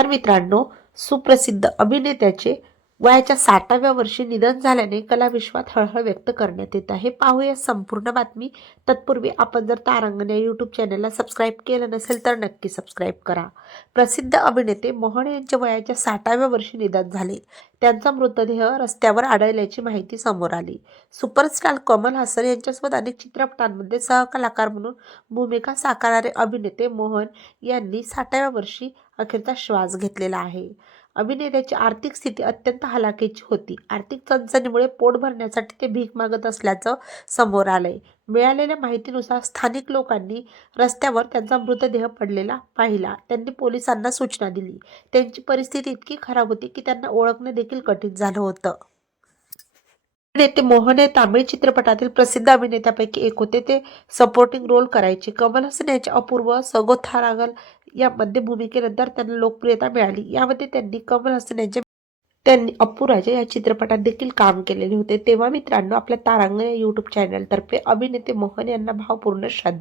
तर मित्रांनो, सुप्रसिद्ध अभिनेत्याचे वयाच्या 60व्या वर्षी निधन झाल्याने कलाविश्वात हळहळ व्यक्त करण्यात येत आहे. पाहूया संपूर्ण बातमी. तत्पूर्वी आपण जर तारांगण या यूट्यूब चॅनलला सबस्क्राईब केलं नसेल तर नक्की सबस्क्राईब करा. प्रसिद्ध अभिनेते मोहन यांच्या वयाच्या 60व्या वर्षी निधन झाले. त्यांचा मृतदेह रस्त्यावर आढळल्याची माहिती समोर आली. सुपरस्टार कमल हसन यांच्यासोबत अनेक चित्रपटांमध्ये सहकलाकार म्हणून भूमिका साकारणारे अभिनेते मोहन यांनी 60व्या वर्षी अखेरचा श्वास घेतलेला आहे. अभिनेत्याची आर्थिक स्थिती अत्यंत हलाखीची होती. आर्थिक चणचणीमुळे पोट भरण्यासाठी ते भीक मागत असल्याचं समोर आलंय. मिळालेल्या माहितीनुसार स्थानिक लोकांनी रस्त्यावर त्यांचा मृतदेह पडलेला पाहिला. त्यांनी पोलिसांना सूचना दिली. त्यांची परिस्थिती इतकी खराब होती की त्यांना ओळखणं देखील कठीण झालं होतं. अभिनेते मोहन हे तामिळ चित्रपटातील प्रसिद्ध अभिनेत्यांपैकी एक होते. ते सपोर्टिंग रोल करायचे. कमल हसन यांच्या अपूर्व सगोथारागल यामध्ये भूमिकेनंतर त्यांना लोकप्रियता मिळाली. यामध्ये त्यांनी अप्पू राजा या चित्रपटात देखील काम केलेले होते. तेव्हा मित्रांनो, आपल्या तारांगण या यूट्यूब चॅनलतर्फे अभिनेते मोहन यांना भावपूर्ण श्रद्धा.